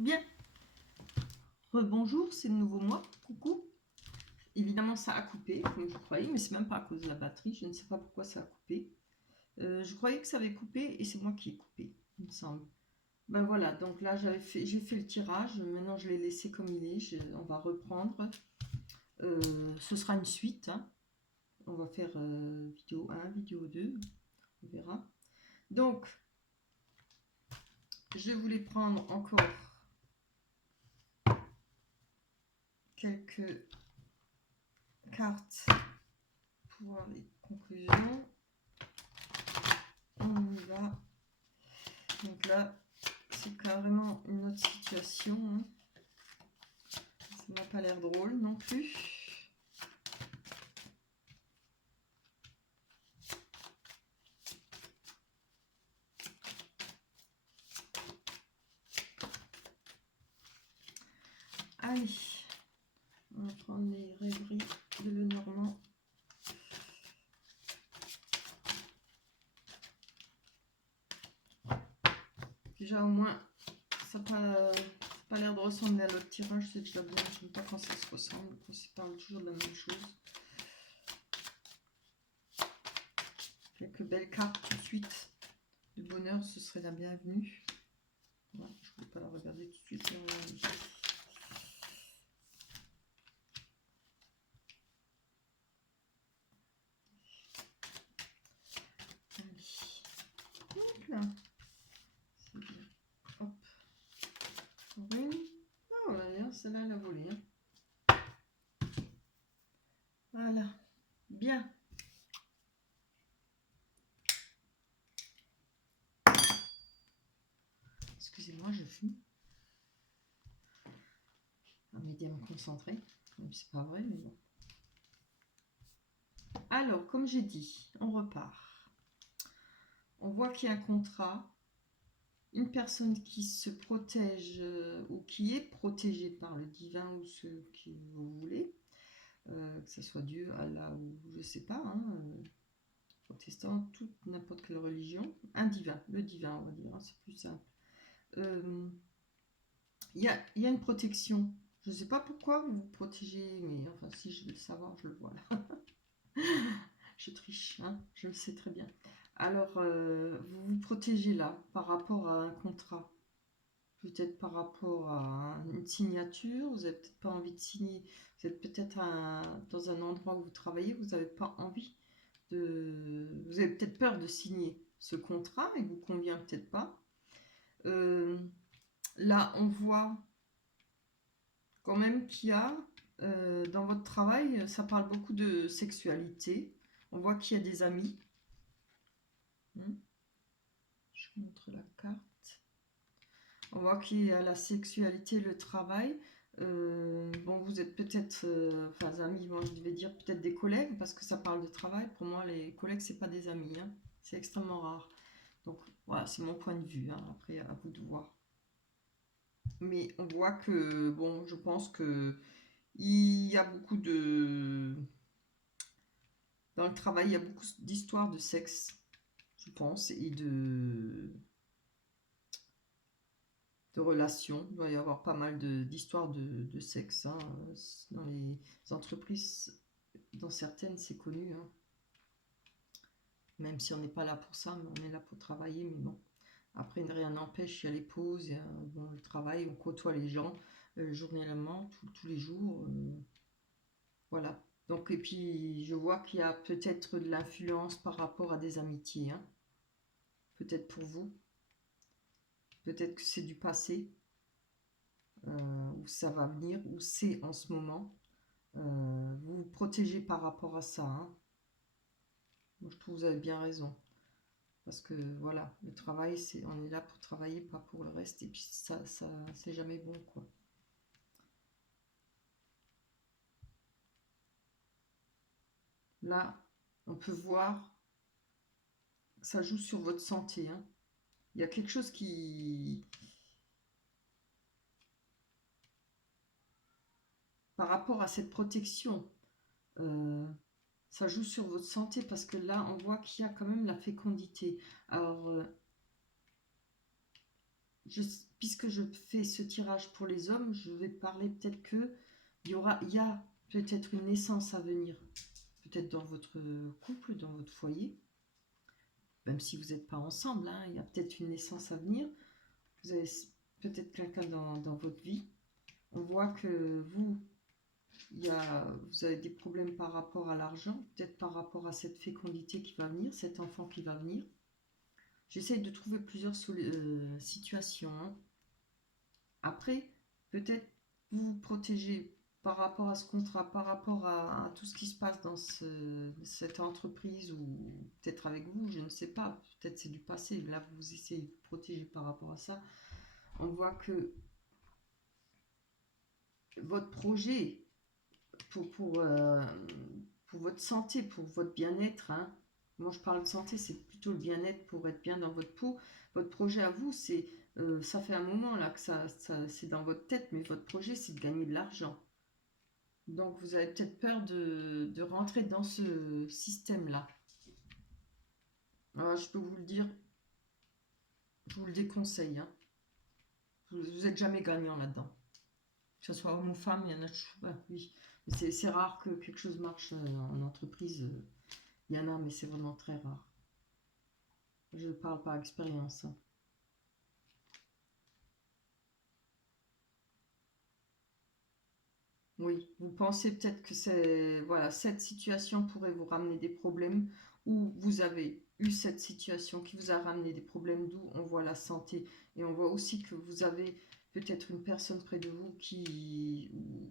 Bien, rebonjour, c'est le nouveau mois, coucou. Évidemment ça a coupé, comme je croyais, mais c'est même pas à cause de la batterie, je ne sais pas pourquoi ça a coupé. Je croyais que ça avait coupé et c'est moi qui ai coupé, il me semble. Ben voilà, donc là j'ai fait le tirage, maintenant je l'ai laissé comme il est, on va reprendre. Ce sera une suite, hein. On va faire vidéo 1, vidéo 2, on verra. Donc, je voulais prendre encore quelques cartes pour voir les conclusions. On y va. Donc là, c'est carrément une autre situation, hein. Ça n'a pas l'air drôle non plus. Allez, on va prendre les rêveries de Lenormand. Déjà au moins, ça n'a pas l'air de ressembler à l'autre tirage, c'est déjà bien. Je n'aime pas quand ça se ressemble, quand on parle toujours de la même chose. Quelques belles cartes tout de suite de bonheur, ce serait la bienvenue. Ouais, je ne peux pas la regarder tout de suite. Là. C'est bien. Hop. Une. Ah ouais, celle-là, elle a volé. Hein. Voilà. Bien. Excusez-moi, je fume. Ça va m'aider à me concentrer. Même si c'est pas vrai, mais bon. Alors, comme j'ai dit, on repart. On voit qu'il y a un contrat. Une personne qui se protège ou qui est protégée par le divin ou ce que vous voulez, que ce soit Dieu, Allah ou je ne sais pas, hein, protestant, toute n'importe quelle religion, un divin, le divin on va dire, hein, c'est plus simple. Il y a une protection. Je ne sais pas pourquoi vous vous protégez, mais enfin si je veux le savoir, je le vois là. Je triche, hein, je le sais très bien. Alors, vous vous protégez là par rapport à un contrat. Peut-être par rapport à une signature, vous n'avez peut-être pas envie de signer, vous êtes peut-être dans un endroit où vous travaillez, vous n'avez pas envie de... Vous avez peut-être peur de signer ce contrat, il vous convient peut-être pas. Là, on voit quand même qu'il y a, dans votre travail, ça parle beaucoup de sexualité. On voit qu'il y a des amis. Je vous montre la carte. On voit qu'il y a la sexualité, le travail. Bon, vous êtes peut-être, enfin, amis, moi je devais dire peut-être des collègues, parce que ça parle de travail. Pour moi, les collègues, c'est pas des amis, hein. C'est extrêmement rare. Donc, voilà, c'est mon point de vue, hein. Après, à vous de voir. Mais on voit que, bon, je pense que il y a beaucoup de... Dans le travail, il y a beaucoup d'histoires de sexe, je pense, et de relations. Il doit y avoir pas mal d'histoires de sexe, hein, dans les entreprises. Dans certaines, c'est connu, hein. Même si on n'est pas là pour ça, mais on est là pour travailler. Mais bon, après, rien n'empêche, il y a les pauses, il y a bon, le travail, on côtoie les gens journellement, tous les jours. Voilà. Donc, et puis, je vois qu'il y a peut-être de l'influence par rapport à des amitiés, hein. Peut-être pour vous. Peut-être que c'est du passé, ou ça va venir, ou c'est en ce moment. Vous vous protégez par rapport à ça, hein. Moi, je trouve que vous avez bien raison. Parce que voilà, le travail, on est là pour travailler, pas pour le reste. Et puis ça c'est jamais bon, quoi. Là, on peut voir que ça joue sur votre santé, hein. Il y a quelque chose qui, par rapport à cette protection, euh, ça joue sur votre santé parce que là, on voit qu'il y a quand même la fécondité. Alors, puisque je fais ce tirage pour les hommes, je vais parler peut-être que il y a peut-être une naissance à venir, peut-être dans votre couple, dans votre foyer, même si vous n'êtes pas ensemble, hein, il y a peut-être une naissance à venir. Vous avez peut-être quelqu'un dans votre vie. On voit que vous, vous avez des problèmes par rapport à l'argent, peut-être par rapport à cette fécondité qui va venir, cet enfant qui va venir. J'essaye de trouver plusieurs situations, hein. Après, peut-être vous vous protégez par rapport à ce contrat, par rapport à tout ce qui se passe dans cette entreprise, ou peut-être avec vous, je ne sais pas, peut-être c'est du passé. Là, vous essayez de vous protéger par rapport à ça. On voit que votre projet pour votre santé, pour votre bien-être, hein. Moi, je parle de santé, c'est plutôt le bien-être pour être bien dans votre peau. Votre projet à vous, c'est ça fait un moment là que c'est dans votre tête, mais votre projet, c'est de gagner de l'argent. Donc, vous avez peut-être peur de rentrer dans ce système-là. Alors, je peux vous le dire, je vous le déconseille, hein. Vous n'êtes jamais gagnant là-dedans. Que ce soit homme ou femme, il y en a toujours. Oui, c'est rare que quelque chose marche en entreprise. Il y en a, mais c'est vraiment très rare. Je parle par expérience, hein. Oui, vous pensez peut-être que voilà, cette situation pourrait vous ramener des problèmes, ou vous avez eu cette situation qui vous a ramené des problèmes, d'où on voit la santé. Et on voit aussi que vous avez peut-être une personne près de vous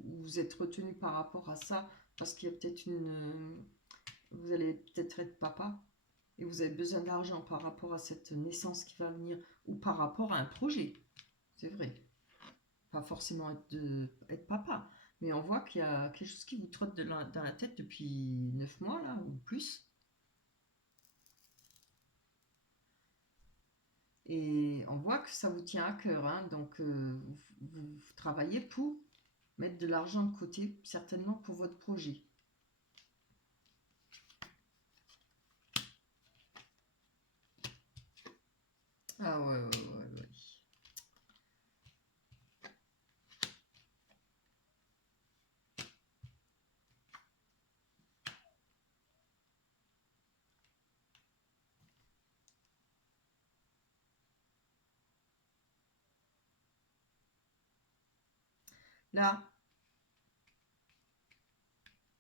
où vous êtes retenu par rapport à ça, parce qu'il y a peut-être vous allez peut-être être papa, et vous avez besoin d'argent par rapport à cette naissance qui va venir, ou par rapport à un projet. C'est vrai. Pas forcément être papa, mais on voit qu'il y a quelque chose qui vous trotte dans la tête depuis 9 mois, là, ou plus. Et on voit que ça vous tient à cœur, hein. Donc vous travaillez pour mettre de l'argent de côté, certainement pour votre projet. Ah ouais, ouais, ouais, ouais. Là,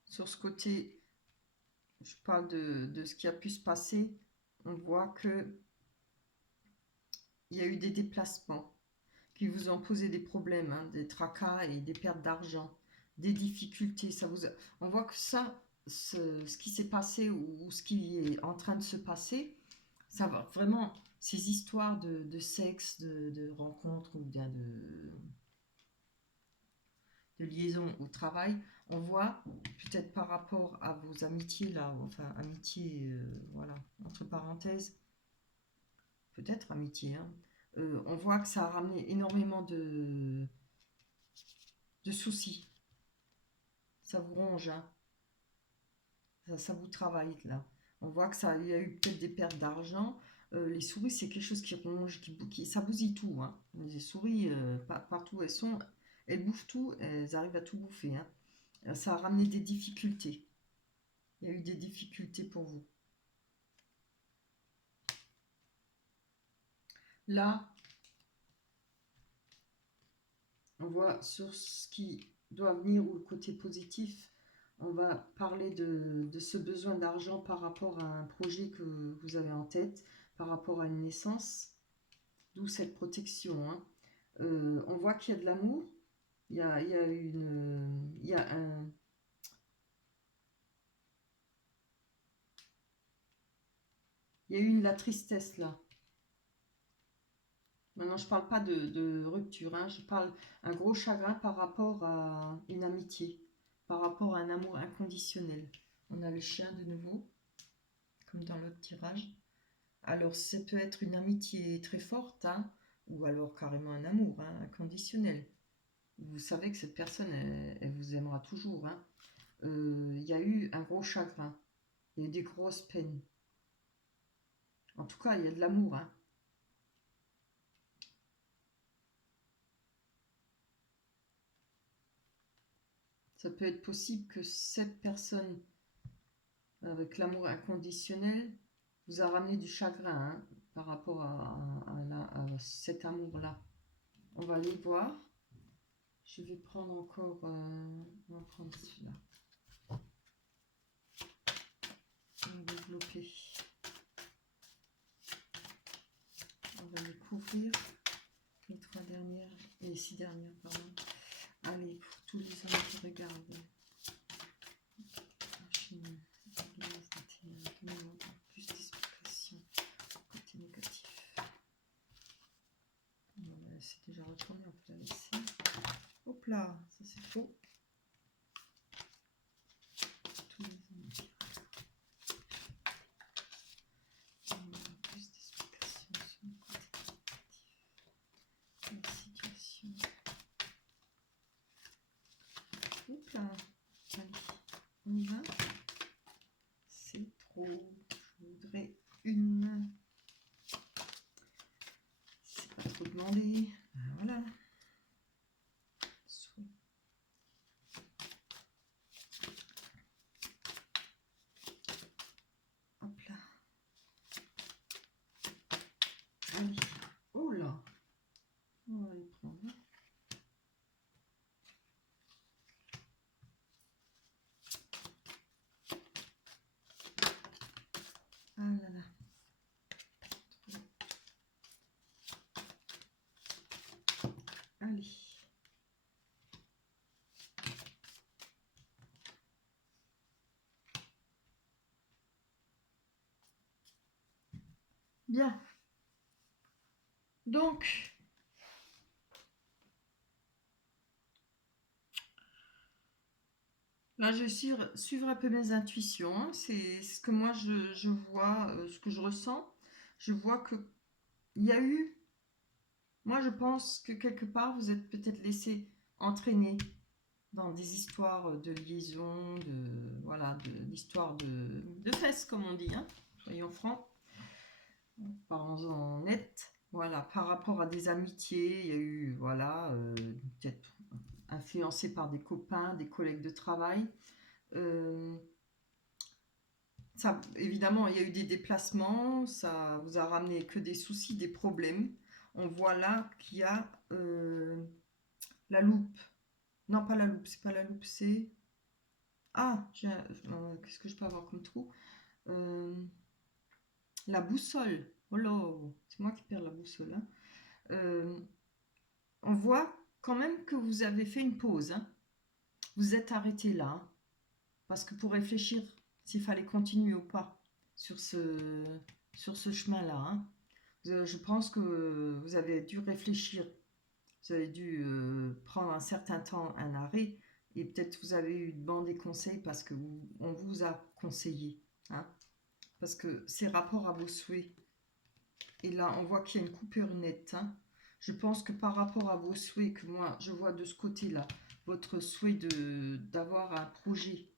sur ce côté, je parle de ce qui a pu se passer. On voit que il y a eu des déplacements qui vous ont posé des problèmes, hein, des tracas et des pertes d'argent, des difficultés. On voit que ça, ce qui s'est passé, ou ce qui est en train de se passer, ça va vraiment, ces histoires de sexe, de rencontres, ou bien de liaison au travail, on voit peut-être par rapport à vos amitiés là, enfin amitié, voilà, entre parenthèses, peut-être amitié, hein. On voit que ça a ramené énormément de soucis. Ça vous ronge, hein. Ça vous travaille là. On voit que il y a eu peut-être des pertes d'argent. Les souris, c'est quelque chose qui ronge, ça bousille tout, hein. Les souris, partout elles sont, elles bouffent tout, elles arrivent à tout bouffer, hein. Ça a ramené des difficultés. Il y a eu des difficultés pour vous. Là, on voit sur ce qui doit venir, ou le côté positif, on va parler de ce besoin d'argent par rapport à un projet que vous avez en tête, par rapport à une naissance, d'où cette protection, hein. On voit qu'il y a de l'amour, il y a il y a eu la tristesse là. Maintenant, je parle pas de rupture, hein, je parle un gros chagrin par rapport à une amitié, par rapport à un amour inconditionnel. On a le chien de nouveau, comme dans l'autre tirage. Alors, ça peut être une amitié très forte, hein, ou alors carrément un amour, hein, inconditionnel. Vous savez que cette personne, elle vous aimera toujours, hein. Il y a eu un gros chagrin, il y a eu des grosses peines. En tout cas, il y a de l'amour, hein. Ça peut être possible que cette personne, avec l'amour inconditionnel, vous a ramené du chagrin hein, par rapport à cet amour-là. On va aller voir. Je vais prendre encore... on va prendre celui-là. On va développer. On va découvrir les 3 dernières, les 6 dernières, pardon. Allez, pour tous les hommes qui regardent. Plus d'explications. Côté négatif. C'est déjà retourné, on peut la laisser. Hop là, ça c'est faux. Tous les hommes qui regardent. Plus d'explications sur le côté négatif. La situation. Hop là. Allez, on y va. C'est trop. Je voudrais une. C'est pas trop demandé. Voilà. Hop là. Allez. Oh là. On va les prendre. Ah là là. Allez. Bien. Donc, là, je vais suivre un peu mes intuitions. Hein. C'est ce que moi, je vois, ce que je ressens. Je vois qu'il y a eu... Moi, je pense que quelque part, vous êtes peut-être laissé entraîner dans des histoires de liaison, voilà, d'histoires de fesses, comme on dit. Hein. Soyons francs. Parlons-en net. Voilà, par rapport à des amitiés, il y a eu, voilà, peut-être influencé par des copains, des collègues de travail. Ça, évidemment, il y a eu des déplacements, ça vous a ramené que des soucis, des problèmes. On voit là qu'il y a la loupe. Non, pas la loupe, c'est pas la loupe, c'est... Ah, qu'est-ce que je peux avoir comme trou La boussole. Oh là, c'est moi qui perds la boussole. Hein. On voit quand même que vous avez fait une pause. Hein. Vous êtes arrêté là. Hein, parce que pour réfléchir s'il fallait continuer ou pas sur ce chemin-là. Hein. Je pense que vous avez dû réfléchir. Vous avez dû prendre un certain temps, un arrêt. Et peut-être vous avez eu de bons conseils parce qu'on vous a conseillé. Hein. Parce que c'est rapport à vos souhaits. Et là, on voit qu'il y a une coupure nette. Hein. Je pense que par rapport à vos souhaits, que moi, je vois de ce côté-là, votre souhait d'avoir un projet,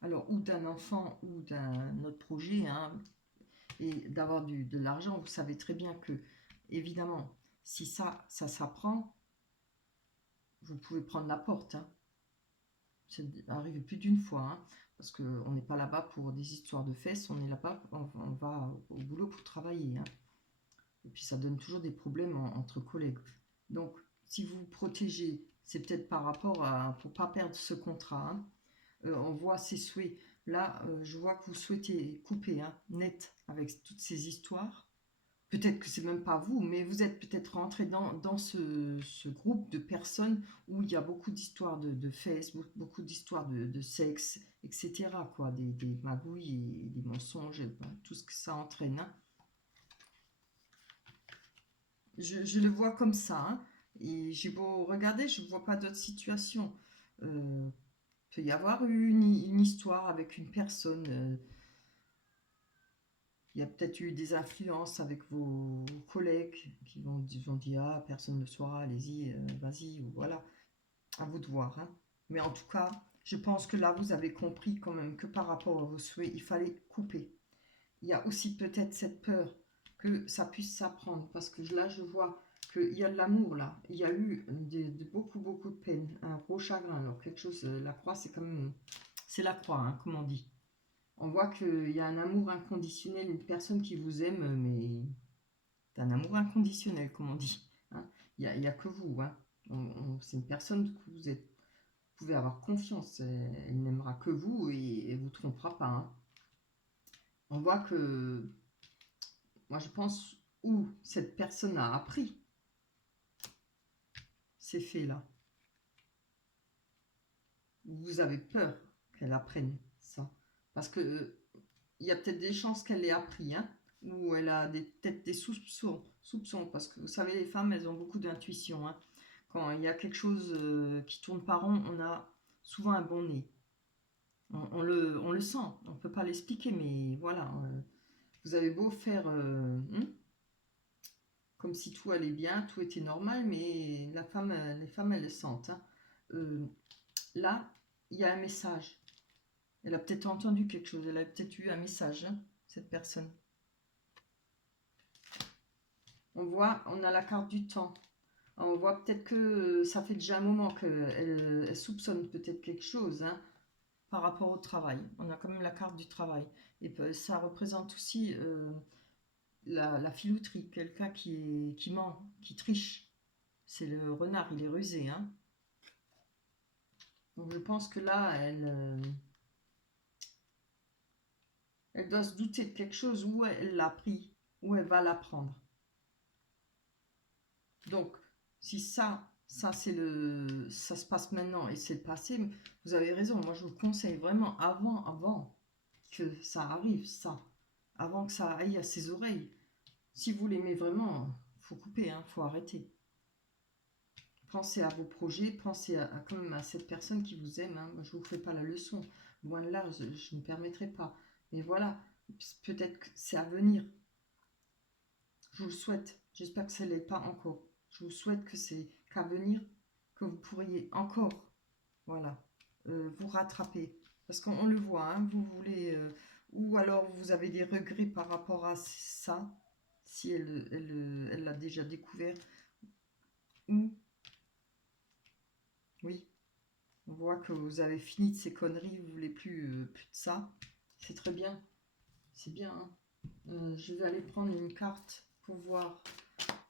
alors ou d'un enfant ou d'un autre projet, hein, et d'avoir de l'argent, vous savez très bien que, évidemment, si ça s'apprend, vous pouvez prendre la porte. Hein. Ça arrive plus d'une fois, hein, parce qu'on n'est pas là-bas pour des histoires de fesses, on est là-bas, on va au boulot pour travailler. Hein. Et puis ça donne toujours des problèmes entre collègues. Donc, si vous vous protégez, c'est peut-être par rapport à... pour ne pas perdre ce contrat. Hein. On voit ses souhaits. Là, je vois que vous souhaitez couper, hein, net, avec toutes ces histoires. Peut-être que c'est même pas vous, mais vous êtes peut-être rentré dans ce groupe de personnes où il y a beaucoup d'histoires de fesses, beaucoup d'histoires de sexe, etc. Quoi, des magouilles et des mensonges, tout ce que ça entraîne. Hein. Je le vois comme ça. Hein. Et j'ai beau regarder, je ne vois pas d'autres situations. Peut y avoir eu une histoire avec une personne. Il y a peut-être eu des influences avec vos collègues qui vont dire ah, personne ne le saura, allez-y, vas-y, ou voilà. À vous de voir. Hein. Mais en tout cas, je pense que là, vous avez compris quand même que par rapport à vos souhaits, il fallait couper. Il y a aussi peut-être cette peur que ça puisse s'apprendre. Parce que là, je vois qu'il y a de l'amour là. Il y a eu beaucoup de peine. Un gros chagrin. Alors quelque chose, la croix, c'est quand même... C'est la croix, hein, comme on dit. On voit qu'il y a un amour inconditionnel, une personne qui vous aime, mais c'est un amour inconditionnel, comme on dit. Hein. Il n'y a que vous. Hein. C'est une personne que vous pouvez avoir confiance. Elle n'aimera que vous et elle ne vous trompera pas. Hein. On voit que, moi je pense, où cette personne a appris ces faits-là. Vous avez peur qu'elle apprenne ça. Parce que il y a peut-être des chances qu'elle l'ait appris, hein, ou elle a peut-être des soupçons, parce que vous savez, les femmes, elles ont beaucoup d'intuition. Hein. Quand il y a quelque chose qui tourne pas rond, on a souvent un bon nez. On le sent, on ne peut pas l'expliquer, mais voilà. Vous avez beau faire comme si tout allait bien, tout était normal, mais les femmes, elles le sentent. Hein. Là, il y a un message. Elle a peut-être entendu quelque chose, elle a peut-être eu un message, hein, cette personne. On a la carte du temps. On voit peut-être que ça fait déjà un moment qu'elle soupçonne peut-être quelque chose, hein, par rapport au travail. On a quand même la carte du travail. Et ça représente aussi la filouterie, quelqu'un qui ment, qui triche. C'est le renard, il est rusé. Hein. Donc je pense que là, elle doit se douter de quelque chose, où elle l'a pris, où elle va l'apprendre. Donc, si ça ça se passe maintenant et c'est le passé, vous avez raison. Moi, je vous conseille vraiment avant que ça arrive, ça, avant que ça aille à ses oreilles. Si vous l'aimez vraiment, faut couper, hein, faut arrêter. Pensez à vos projets, pensez quand même à cette personne qui vous aime. Hein. Moi, je ne vous fais pas la leçon. Loin de là, je ne me permettrai pas. Mais voilà, peut-être que c'est à venir. Je vous le souhaite. J'espère que ça ne l'est pas encore. Je vous souhaite que c'est qu'à venir, que vous pourriez encore, voilà, vous rattraper. Parce qu'on le voit, hein, vous voulez, ou alors vous avez des regrets par rapport à ça, si elle l'a déjà découvert, ou, oui, on voit que vous avez fini de ces conneries, vous voulez plus de ça. C'est très bien, c'est bien. Hein. Je vais aller prendre une carte pour voir.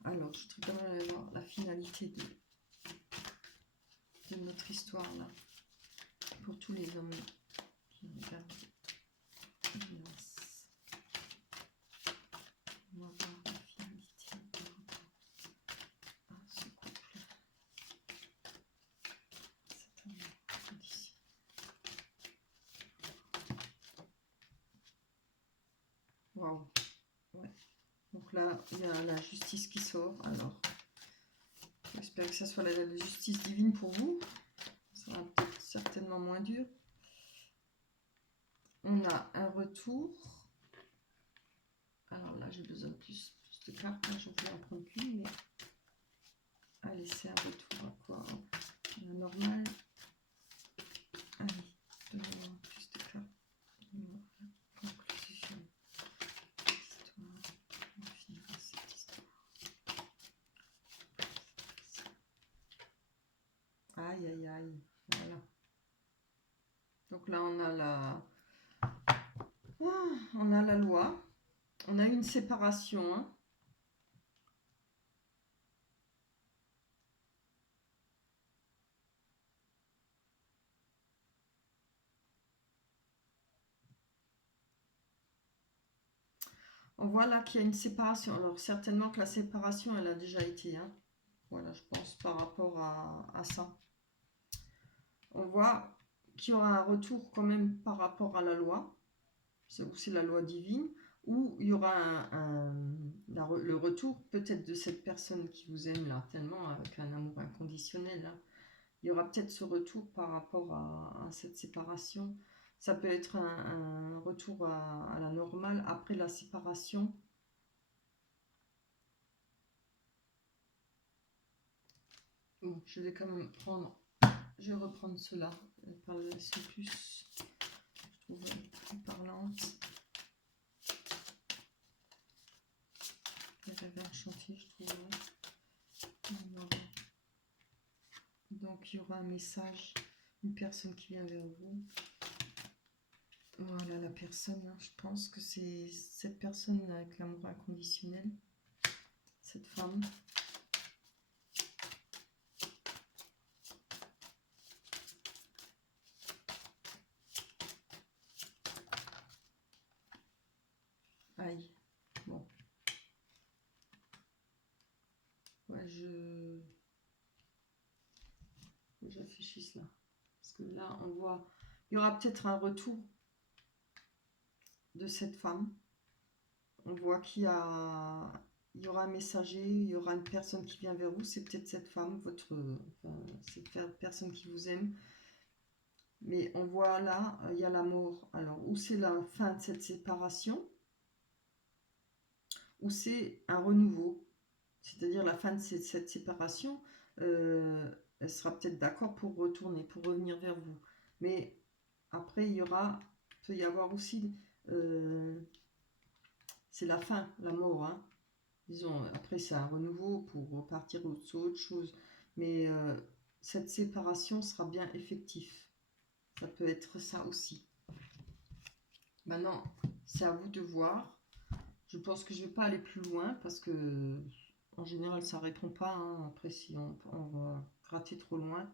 Alors, je voudrais quand même aller voir la finalité de notre histoire là, pour tous les hommes qui regardent. On va voir la finalité à ce couple. C'est un condition. Waouh. Ouais. Donc là, il y a la justice qui sort. Alors, j'espère que ça soit la justice divine pour vous. Ça sera peut-être certainement moins dur. On a un retour. Alors là, j'ai besoin de plus de cartes. Là, je vais en prendre qu'une. Mais... Allez, c'est un retour à quoi? La normale. Allez, donne-moi plus de cartes. Conclusion. Histoire. On finira cette histoire. Aïe, aïe, aïe. Voilà. Donc là, on a la loi. On a une séparation. Hein. On voit là qu'il y a une séparation. Alors certainement que la séparation, elle a déjà été. Hein. Voilà, je pense par rapport à ça. On voit qu'il y aura un retour quand même par rapport à la loi. C'est la loi divine. Ou il y aura le retour peut-être de cette personne qui vous aime là, tellement avec un amour inconditionnel. Là. Il y aura peut-être ce retour par rapport à cette séparation. Ça peut être un retour à la normale après la séparation. Bon, je vais quand même prendre, je vais reprendre cela. C'est plus, je trouve, plus parlante. Les rêves enchantés, je trouve. Donc Donc, il y aura un message, une personne qui vient vers vous. Voilà la personne, hein. Je pense que c'est cette personne avec l'amour inconditionnel, cette femme. Aïe, bon. Ouais, je réfléchisse là. Parce que là, on voit, il y aura peut-être un retour de cette femme. On voit il y aura un messager, il y aura une personne qui vient vers vous. C'est peut-être cette femme, cette personne qui vous aime. Mais on voit là, il y a la mort. Alors, ou c'est la fin de cette séparation, ou c'est un renouveau. C'est-à-dire la fin de cette séparation, elle sera peut-être d'accord pour retourner, pour revenir vers vous. Mais après, peut y avoir aussi, c'est la fin, la mort, hein. Disons, après c'est un renouveau pour repartir sur autre chose. Mais cette séparation sera bien effective. Ça peut être ça aussi. Maintenant, c'est à vous de voir. Je pense que je ne vais pas aller plus loin parce que en général ça répond pas, hein. Après si on va gratter trop loin,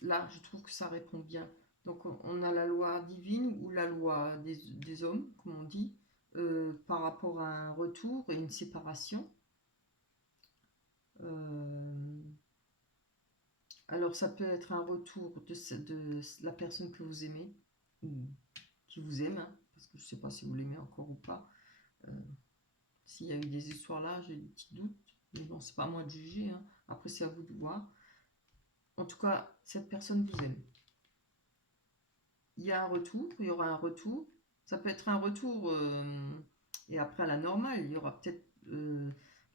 là je trouve que ça répond bien. Donc on a la loi divine ou la loi des hommes, comme on dit, par rapport à un retour et une séparation. Alors ça peut être un retour de la personne que vous aimez, ou qui vous aime, hein, parce que je ne sais pas si vous l'aimez encore ou pas. S'il y a eu des histoires là, j'ai des petits doutes. Mais bon, c'est pas à moi de juger, hein. Après, c'est à vous de voir. En tout cas, cette personne vous aime. Il y a un retour, il y aura un retour. Ça peut être un retour, et après à la normale, il y aura peut-être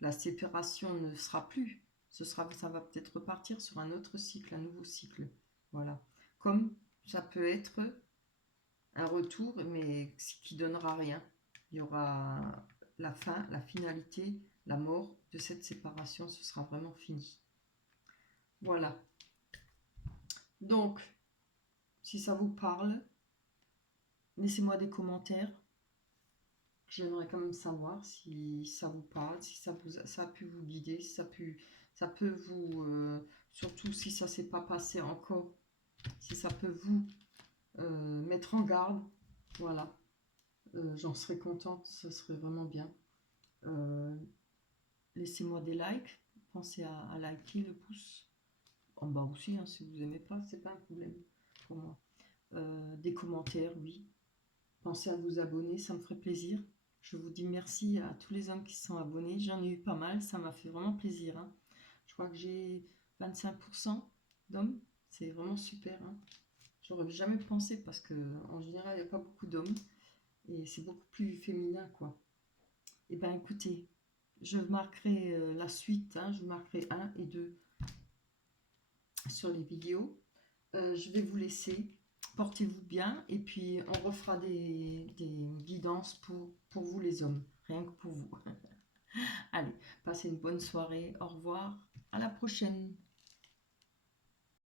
la séparation ne sera plus. Ça va peut-être repartir sur un autre cycle, un nouveau cycle. Voilà. Comme ça peut être un retour, mais qui donnera rien. Il y aura la fin, la finalité, la mort de cette séparation, ce sera vraiment fini. Voilà. Donc, si ça vous parle, laissez-moi des commentaires. J'aimerais quand même savoir si ça vous parle, si ça a pu vous guider, si ça peut vous, surtout si ça s'est pas passé encore, si ça peut vous mettre en garde. Voilà. J'en serais contente, ce serait vraiment bien. Laissez-moi des likes, pensez à liker le pouce en bas aussi, hein, si vous n'aimez pas, c'est pas un problème pour moi. Des commentaires, oui. Pensez à vous abonner, ça me ferait plaisir. Je vous dis merci à tous les hommes qui se sont abonnés. J'en ai eu pas mal, ça m'a fait vraiment plaisir, hein. Je crois que j'ai 25% d'hommes, c'est vraiment super, hein. J'aurais jamais pensé parce que en général il n'y a pas beaucoup d'hommes et c'est beaucoup plus féminin, quoi. Et ben écoutez, je marquerai la suite, hein, je marquerai 1 et 2 sur les vidéos. Je vais vous laisser. Portez-vous bien et puis on refera des guidances pour vous les hommes, rien que pour vous. Allez, passez une bonne soirée, au revoir, à la prochaine.